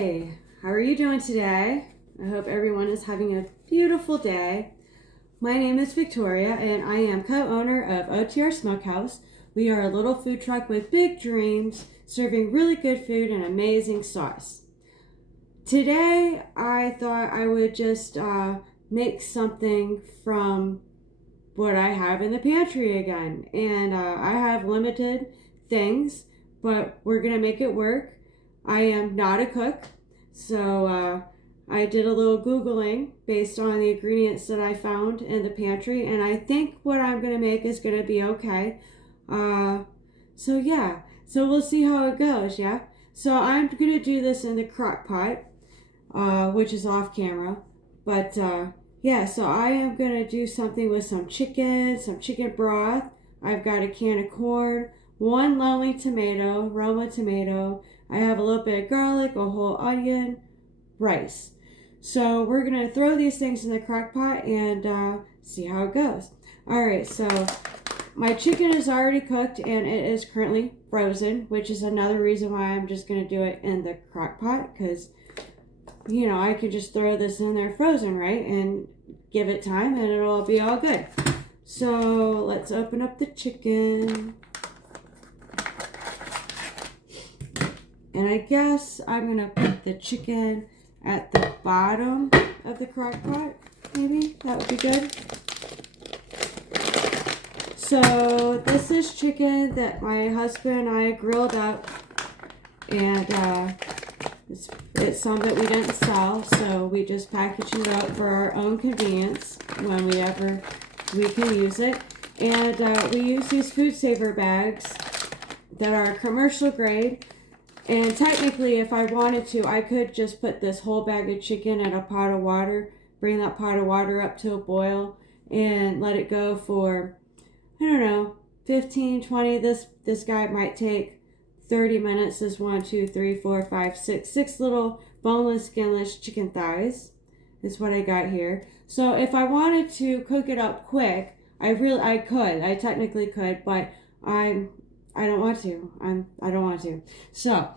Hi, how are you doing today? I hope everyone is having a beautiful day. My name is Victoria and I am co-owner of OTR Smokehouse. We are a little food truck with big dreams, serving really good food and amazing sauce. Today I thought I would just make something from what I have in the pantry again. And I have limited things, but we're gonna make it work. I am not a cook, so I did a little Googling based on the ingredients that I found in the pantry, and I think what I'm gonna make is gonna be okay. So we'll see how it goes, yeah? So I'm gonna do this in the crock pot, which is off camera, but yeah, so I am gonna do something with some chicken broth. I've got a can of corn, one lonely tomato, Roma tomato. I have a little bit of garlic, a whole onion, rice. So we're gonna throw these things in the crock pot and see how it goes. All right, so my chicken is already cooked and it is currently frozen, which is another reason why I'm just gonna do it in the crock pot, because you know, I could just throw this in there frozen, right? And give it time and it'll be all good. So let's open up the chicken. And I guess I'm gonna put the chicken at the bottom of the crock pot, maybe? That would be good. So this is chicken that my husband and I grilled up, and it's some that we didn't sell, so we just packaged it up for our own convenience whenever we can use it. And we use these food saver bags that are commercial grade. And technically, if I wanted to, I could just put this whole bag of chicken in a pot of water, bring that pot of water up to a boil, and let it go for, I don't know, 15, 20. This guy might take 30 minutes. This 1, 2, 3, 4, 5, 6. 6 little boneless, skinless chicken thighs is what I got here. So if I wanted to cook it up quick, I technically could, but I don't want to. I don't want to. So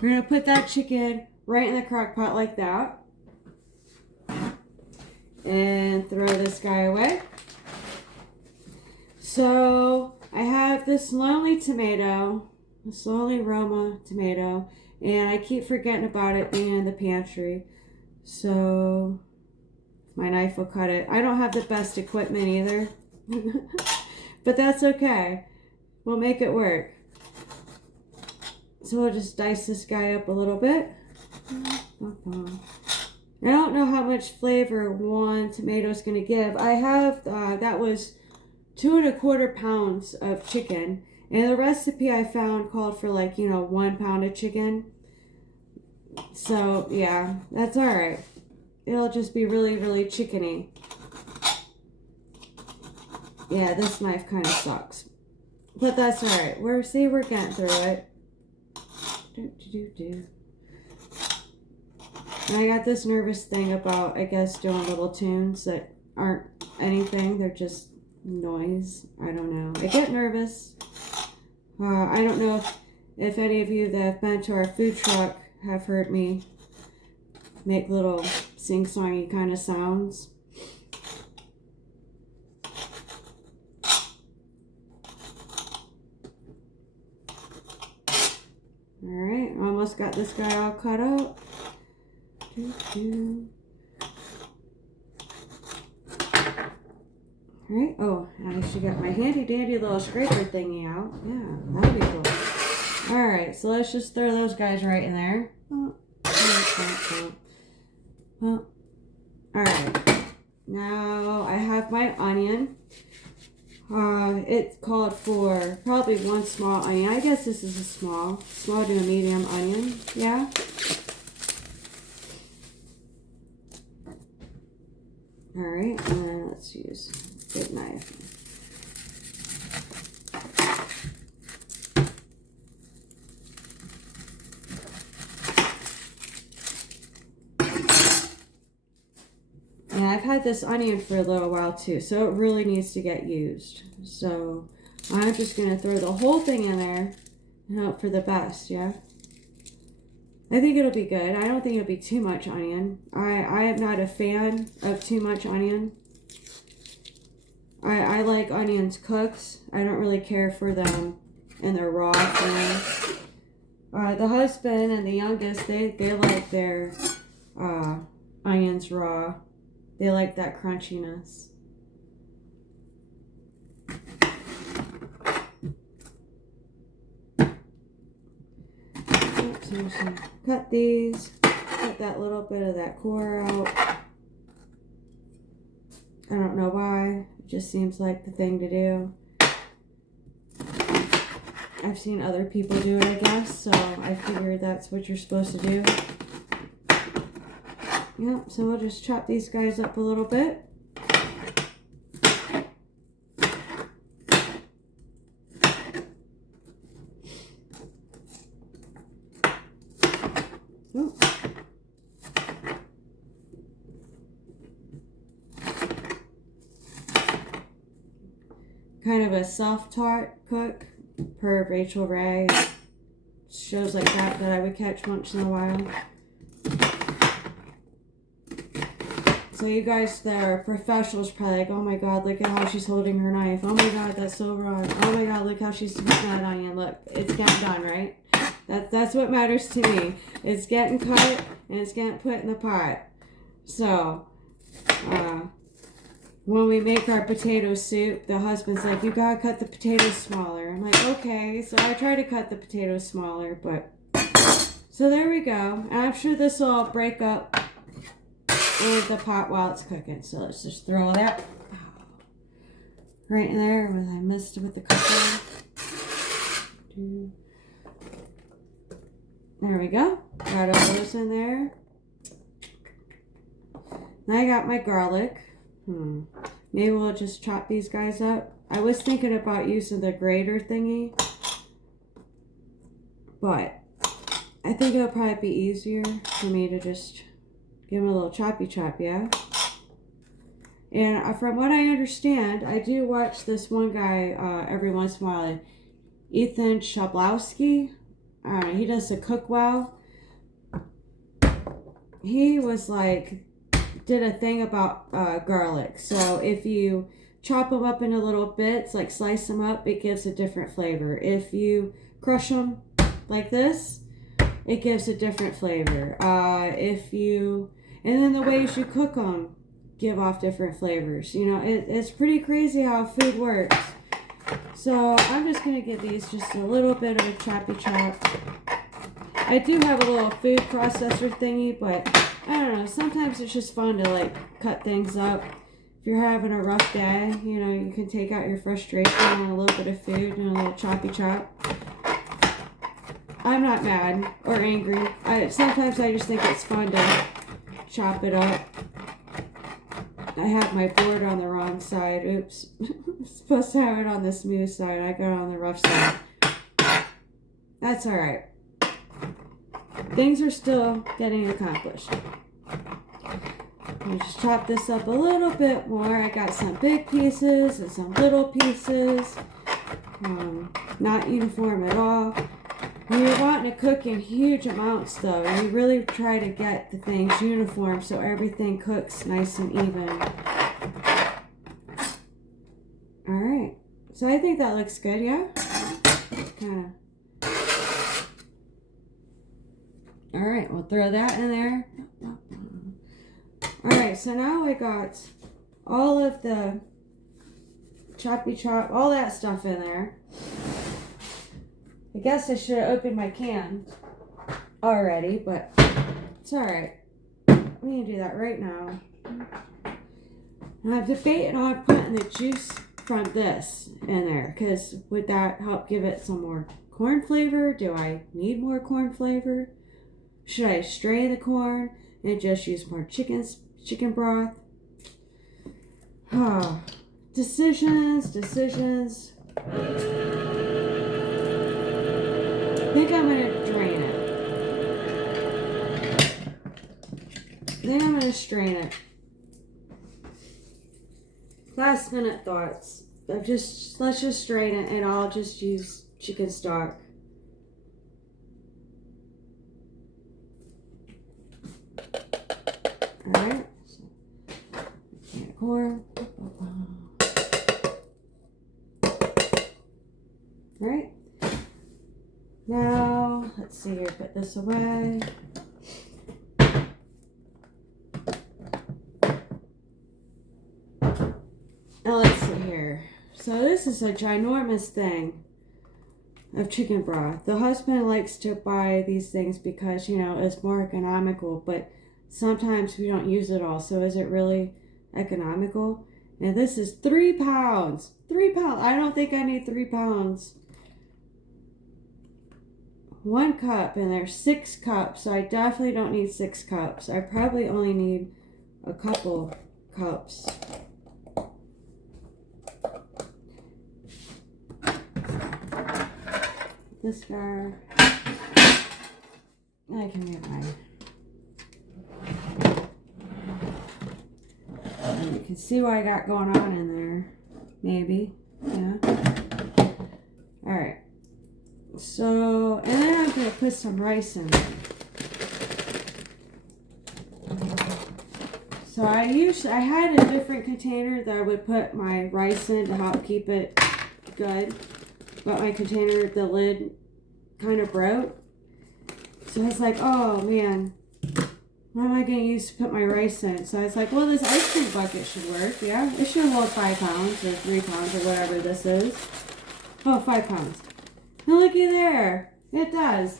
we're gonna put that chicken right in the crock pot like that, and throw this guy away. So I have this lonely Roma tomato, and I keep forgetting about it being in the pantry. So my knife will cut it. I don't have the best equipment either, but that's okay. We'll make it work. So we'll just dice this guy up a little bit. I don't know how much flavor one tomato is going to give. I have, that was 2 1/4 pounds of chicken. And the recipe I found called for 1 pound of chicken. So yeah, that's all right. It'll just be really, really chickeny. Yeah, this knife kind of sucks. But that's all right. We're getting through it. And I got this nervous thing about, I guess, doing little tunes that aren't anything. They're just noise. I don't know. I get nervous. I don't know if any of you that have been to our food truck have heard me make little sing-songy kind of sounds. Alright, almost got this guy all cut out. Alright, oh, I actually got my handy dandy little scraper thingy out. Yeah, that'll be cool. Alright, so let's just throw those guys right in there. Alright, now I have my onion. It called for probably 1 small onion. I guess this is a small to a medium onion. Yeah. All right, and let's use a big knife. And I've had this onion for a little while too, so it really needs to get used. So I'm just going to throw the whole thing in there and hope for the best, yeah? I think it'll be good. I don't think it'll be too much onion. I am not a fan of too much onion. I like onions cooked. I don't really care for them in their raw form. The husband and the youngest, they like their onions raw. They like that crunchiness. Oops, I'm just gonna cut these. Cut that little bit of that core out. I don't know why. It just seems like the thing to do. I've seen other people do it, I guess, so I figured that's what you're supposed to do. Yep, so we'll just chop these guys up a little bit. Ooh. Kind of a self-taught cook per Rachel Ray. Shows like that I would catch once in a while. So you guys that are professionals probably like, oh my god, look at how she's holding her knife. Oh my god, that's so wrong. Oh my god, look how she's putting that onion. Look, it's getting done, right? That's what matters to me. It's getting cut and it's getting put in the pot. So, when we make our potato soup, the husband's like, you gotta cut the potatoes smaller. I'm like, okay. So I try to cut the potatoes smaller, but... So there we go. And I'm sure this will break up in the pot while it's cooking. So let's just throw that right in there. I missed with the cooker. There we go. Got all those in there. Now I got my garlic. Maybe we'll just chop these guys up. I was thinking about using the grater thingy, but I think it'll probably be easier for me to just give them a little choppy chop, yeah? And from what I understand, I do watch this one guy every once in a while, Ethan Chlebowski. He does the cook well. He was like, did a thing about garlic. So if you chop them up into little bits, like slice them up, it gives a different flavor. If you crush them like this, it gives a different flavor. And then the ways you cook them give off different flavors. You know, it's pretty crazy how food works. So I'm just gonna give these just a little bit of a choppy chop. I do have a little food processor thingy, but I don't know, sometimes it's just fun to like cut things up. If you're having a rough day, you know, you can take out your frustration on a little bit of food and a little choppy chop. I'm not mad or angry. Sometimes I just think it's fun to chop it up. I have my board on the wrong side. Oops. I'm supposed to have it on the smooth side. I got it on the rough side. That's alright. Things are still getting accomplished. I'll just chop this up a little bit more. I got some big pieces and some little pieces. Not uniform at all. When you're wanting to cook in huge amounts though, you really try to get the things uniform so everything cooks nice and even. Alright, so I think that looks good, yeah? Kind of. Alright, we'll throw that in there. Alright, so now I got all of the choppy chop, all that stuff in there. I guess I should have opened my can already, but it's alright. I'm going to do that right now. And I'm debating on putting the juice from this in there, because would that help give it some more corn flavor? Do I need more corn flavor? Should I strain the corn and just use more chicken broth? Oh, decisions. I think I'm going to drain it. I think I'm going to strain it. Last minute thoughts. Let's just strain it and I'll just use chicken stock. Alright. Can of corn. Alright. Now, let's see here, put this away. Now let's see here. So this is a ginormous thing of chicken broth. The husband likes to buy these things because, you know, it's more economical, but sometimes we don't use it all. So is it really economical? And this is 3 pounds. 3 pounds. I don't think I need 3 pounds. 1 cup, and there's 6 cups, so I definitely don't need 6 cups. I probably only need a couple cups. This guy, I can get mine. And you can see what I got going on in there, maybe, yeah. All right, so, and then I'm gonna put some rice in there. So I had a different container that I would put my rice in to help keep it good. But my container, the lid kind of broke. So I was like, oh man, what am I going to use to put my rice in? So I was like, well, this ice cream bucket should work. Yeah, it should hold 5 pounds or 3 pounds or whatever this is. Oh, 5 pounds. And looky there, it does.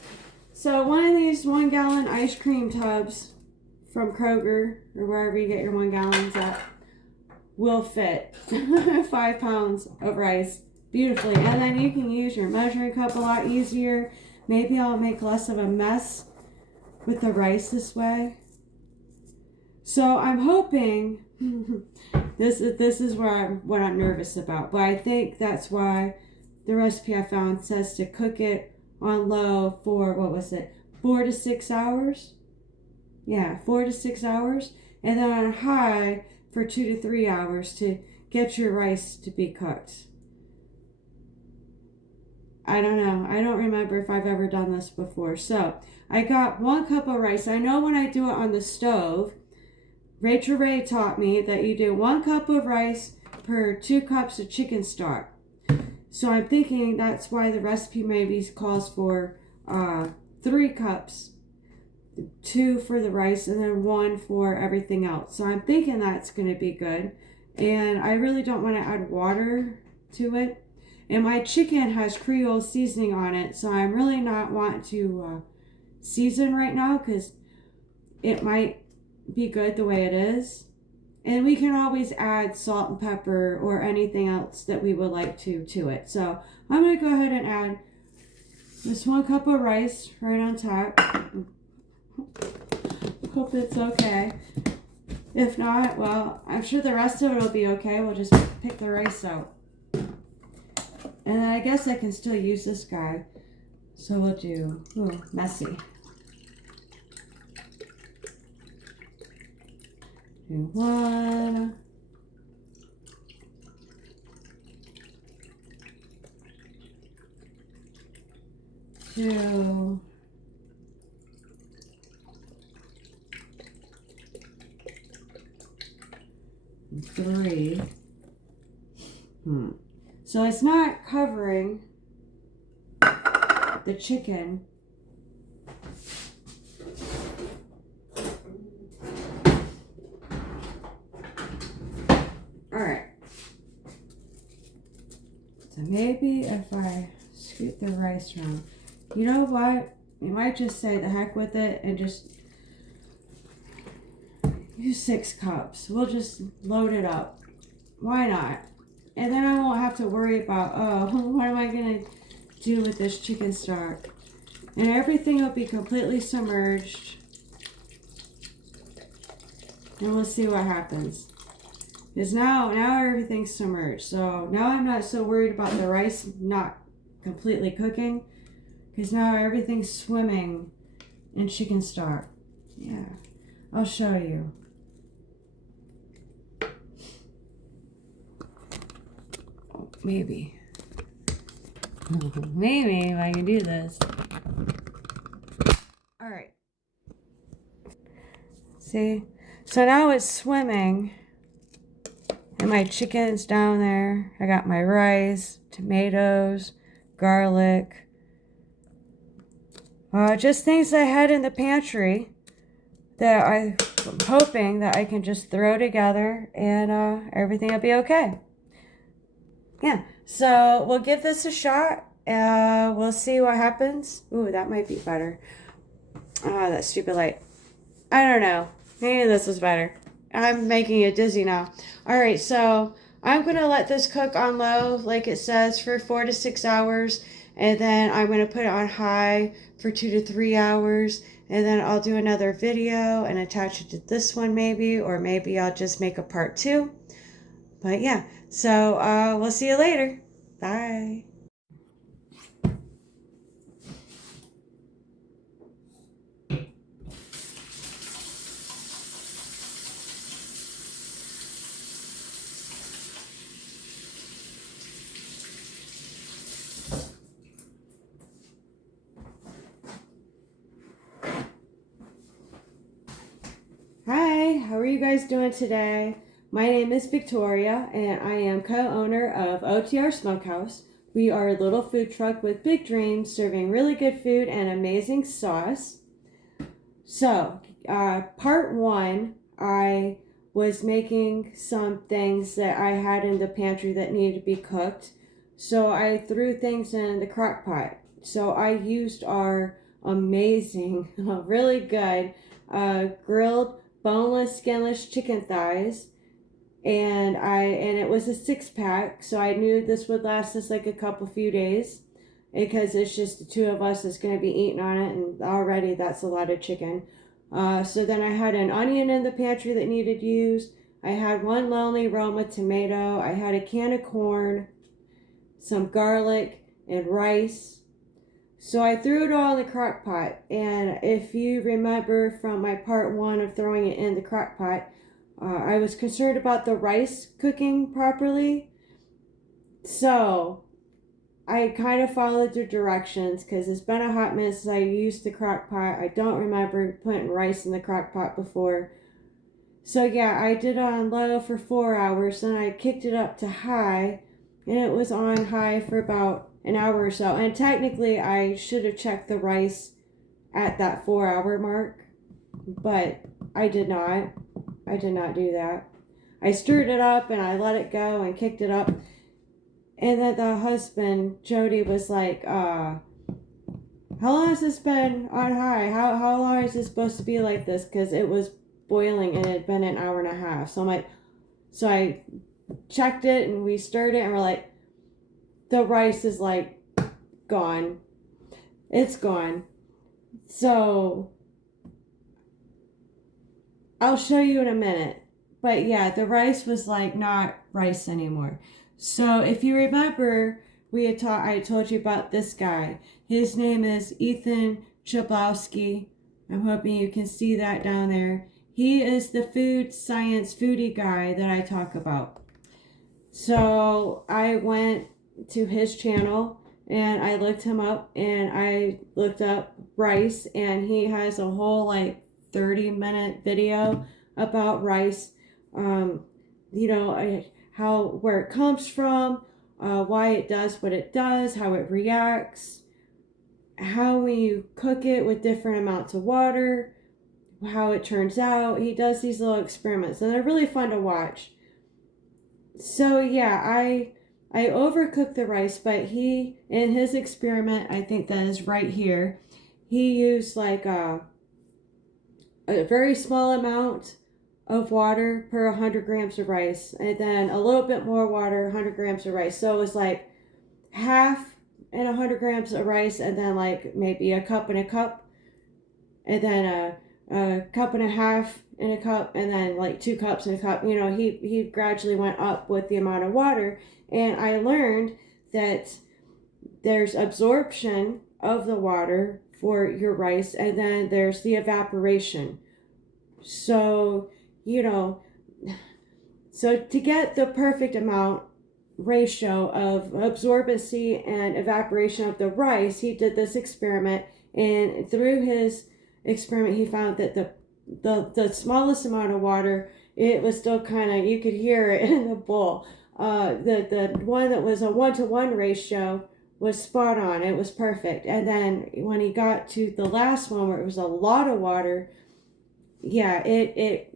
So one of these 1 gallon ice cream tubs from Kroger or wherever you get your 1 gallons at will fit 5 pounds of rice beautifully. And then you can use your measuring cup a lot easier. Maybe I'll make less of a mess with the rice this way. So I'm hoping this is what I'm nervous about. But I think that's why the recipe I found says to cook it on low for, what was it, 4 to 6 hours? Yeah, 4 to 6 hours. And then on high for 2 to 3 hours to get your rice to be cooked. I don't know. I don't remember if I've ever done this before. So I got 1 cup of rice. I know when I do it on the stove, Rachel Ray taught me that you do 1 cup of rice per 2 cups of chicken stock. So I'm thinking that's why the recipe maybe calls for 3 cups, 2 for the rice and then 1 for everything else. So I'm thinking that's going to be good. And I really don't want to add water to it. And my chicken has Creole seasoning on it, so I'm really not wanting to season right now because it might be good the way it is. And we can always add salt and pepper or anything else that we would like to it. So I'm going to go ahead and add this 1 cup of rice right on top. Hope it's okay. If not, well, I'm sure the rest of it will be okay. We'll just pick the rice out. And I guess I can still use this guy. So we'll do, ooh, messy. Do 1. 2. 3. So it's not covering the chicken. All right. So maybe if I scoot the rice around, you know what? You might just say the heck with it and just use 6 cups. We'll just load it up. Why not? And then I won't have to worry about, oh, what am I going to do with this chicken stock? And everything will be completely submerged. And we'll see what happens. Because now everything's submerged. So now I'm not so worried about the rice not completely cooking. Because now everything's swimming in chicken stock. Yeah, I'll show you. Maybe if I can do this. All right. See? So So now it's swimming. And my chicken's down there. I got my rice, tomatoes, garlic. Just things I had in the pantry that I'm hoping that I can just throw together and everything will be okay. Yeah, so we'll give this a shot. We'll see what happens. Ooh, that might be better. Oh, that stupid light. I don't know. Maybe this is better. I'm making it dizzy now. All right, so I'm going to let this cook on low, like it says, for 4 to 6 hours. And then I'm going to put it on high for 2 to 3 hours. And then I'll do another video and attach it to this one maybe. Or maybe I'll just make a part 2. But yeah, so we'll see you later. Bye. Hi, how are you guys doing today? My name is Victoria and I am co-owner of OTR Smokehouse. We are a little food truck with big dreams, serving really good food and amazing sauce. So, part 1, I was making some things that I had in the pantry that needed to be cooked. So I threw things in the crock pot. So I used our amazing, really good grilled boneless, skinless chicken thighs, and it was a 6-pack, so I knew this would last us like a few days, because it's just the 2 of us that's going to be eating on it, and already that's a lot of chicken. So then I had an onion in the pantry that needed used. I had 1 lonely Roma tomato. I had a can of corn, some garlic, and rice. So I threw it all in the crock pot, and if you remember from my part 1 of throwing it in the crock pot, I was concerned about the rice cooking properly. So I kind of followed the directions because it's been a hot minute since I used the crock pot. I don't remember putting rice in the crock pot before. So yeah, I did it on low for 4 hours, then I kicked it up to high, and it was on high for about an hour or so. And technically I should have checked the rice at that 4-hour mark, but I did not. I did not do that. I stirred it up and I let it go and kicked it up. And then the husband, Jody, was like, how long has this been on high? How long is this supposed to be like this? Because it was boiling and it had been an hour and a half. So I'm like, so I checked it and we stirred it and we're like, the rice is like gone. It's gone. So I'll show you in a minute. But yeah, the rice was like not rice anymore. So if you remember, I told you about this guy. His name is Ethan Chlebowski. I'm hoping you can see that down there. He is the food science foodie guy that I talk about. So I went to his channel and I looked him up and I looked up rice, and he has a whole like 30-minute video about rice. Where it comes from, why it does what it does, how it reacts, how when you cook it with different amounts of water, how it turns out. He does these little experiments and they're really fun to watch. So yeah, I overcooked the rice, but he, in his experiment, I think that is right here, he used like a very small amount of water per 100 grams of rice, and then a little bit more water, 100 grams of rice. So it was like half and 100 grams of rice, and then like maybe a cup and a cup, and then a cup and a half in a cup, and then like 2 cups in a cup. He gradually went up with the amount of water. And I learned that there's absorption of the water for your rice, and then there's the evaporation. So, so to get the perfect amount ratio of absorbency and evaporation of the rice, he did this experiment, and through his experiment he found that the the smallest amount of water, it was still kind of, you could hear it in the bowl. The one that was a 1-to-1 ratio was spot on. It was perfect. And then when he got to the last one where it was a lot of water, yeah, it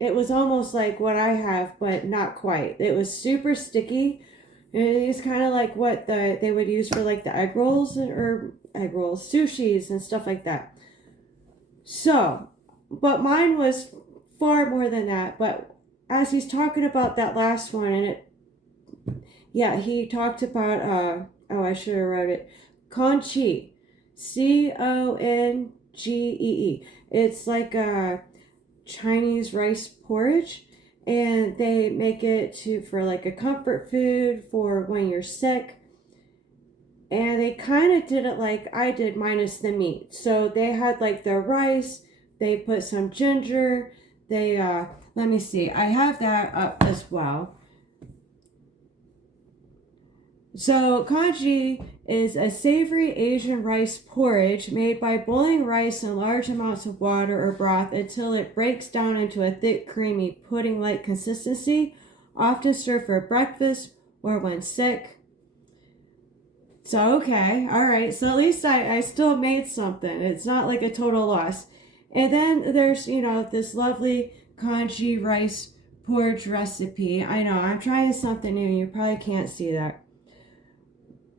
was almost like what I have, but not quite. It was super sticky. It's kind of like what they would use for like the egg rolls, sushis and stuff like that. So, but mine was far more than that. But as he's talking about that last one, and he talked about I should have wrote it, Congee, Congee. It's like a Chinese rice porridge, and they make it for like a comfort food for when you're sick. And they kind of did it like I did, minus the meat. So they had like their rice, they put some ginger, they let me see, I have that up as well. So congee is a savory Asian rice porridge made by boiling rice in large amounts of water or broth until it breaks down into a thick, creamy, pudding-like consistency, often served for breakfast or when sick. So, okay, all right. So at least I still made something. It's not like a total loss. And then there's, this lovely congee rice porridge recipe. I know, I'm trying something new. You probably can't see that.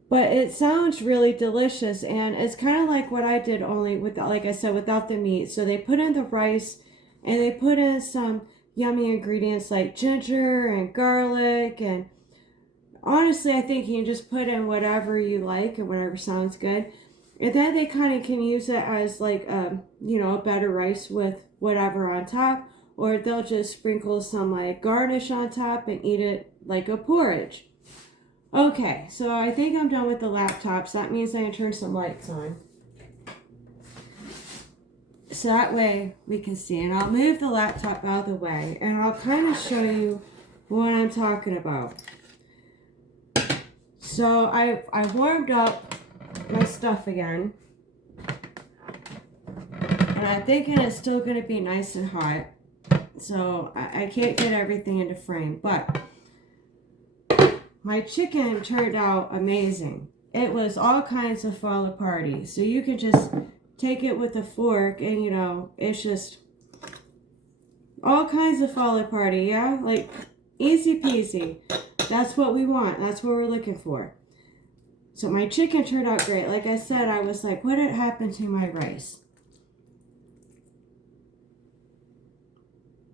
But it sounds really delicious, and it's kind of like what I did, only with, like I said, without the meat. So they put in the rice, and they put in some yummy ingredients like ginger and garlic, and honestly, I think you can just put in whatever you like and whatever sounds good. And then they kind of can use it as like, a better rice with whatever on top, or they'll just sprinkle some like garnish on top and eat it like a porridge. Okay, so I think I'm done with the laptops. That means I can turn some lights on. So that way we can see. And I'll move the laptop out of the way, and I'll kind of show you what I'm talking about. So I warmed up my stuff again. And I'm thinking it's still going to be nice and hot. So I can't get everything into frame, but my chicken turned out amazing. It was all kinds of fall aparty. So you can just take it with a fork and, it's just all kinds of fall aparty, yeah? Like, easy peasy. That's what we want. That's what we're looking for. So my chicken turned out great. Like I said, I was like, what had happened to my rice?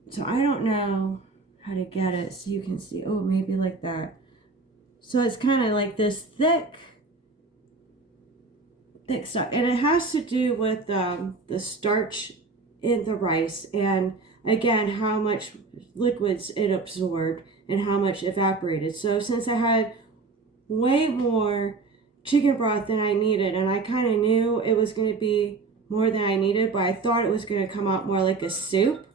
So I don't know how to get it so you can see. Oh, maybe like that. So it's kind of like this thick stuff. And it has to do with the starch in the rice. And again, how much liquids it absorbed and how much evaporated. So since I had way more chicken broth than I needed, and I kind of knew it was going to be more than I needed, but I thought it was going to come out more like a soup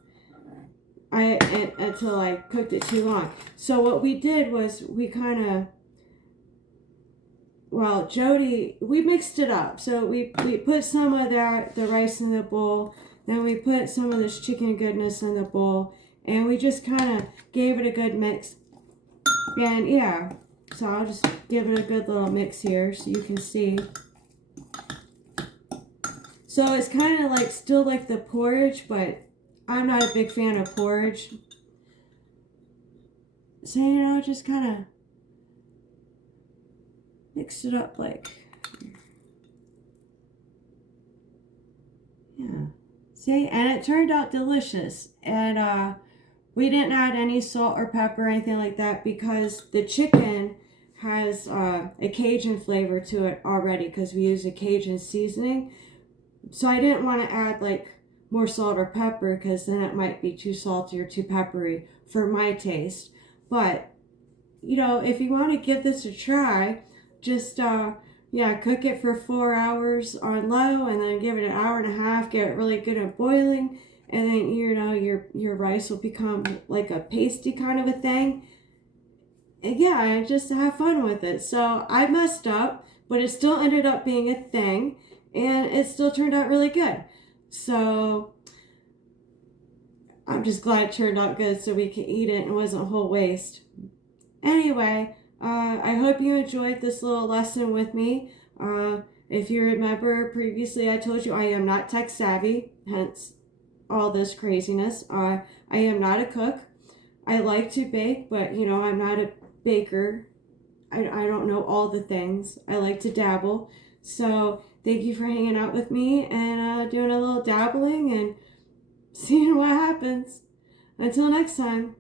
until I cooked it too long. So what we did was we kind of, Jody, we mixed it up. So we put some of the rice in the bowl, then we put some of this chicken goodness in the bowl, and we just kind of gave it a good mix. And yeah, so I'll just give it a good little mix here so you can see. So it's kind of like still like the porridge, but I'm not a big fan of porridge. So, just kind of mix it up like, yeah. See, and it turned out delicious. And we didn't add any salt or pepper or anything like that because the chicken has a Cajun flavor to it already because we use a Cajun seasoning. So I didn't want to add like more salt or pepper because then it might be too salty or too peppery for my taste. But, if you want to give this a try, just, cook it for 4 hours on low and then give it an hour and a half, get it really good at boiling. And then, your rice will become like a pasty kind of a thing. And yeah, just have fun with it. So I messed up, but it still ended up being a thing. And it still turned out really good. So I'm just glad it turned out good so we could eat it and it wasn't a whole waste. Anyway, I hope you enjoyed this little lesson with me. If you remember previously, I told you I am not tech savvy, hence all this craziness. I am not a cook. I like to bake, but I'm not a baker. I don't know all the things. I like to dabble. So thank you for hanging out with me and doing a little dabbling and seeing what happens. Until next time.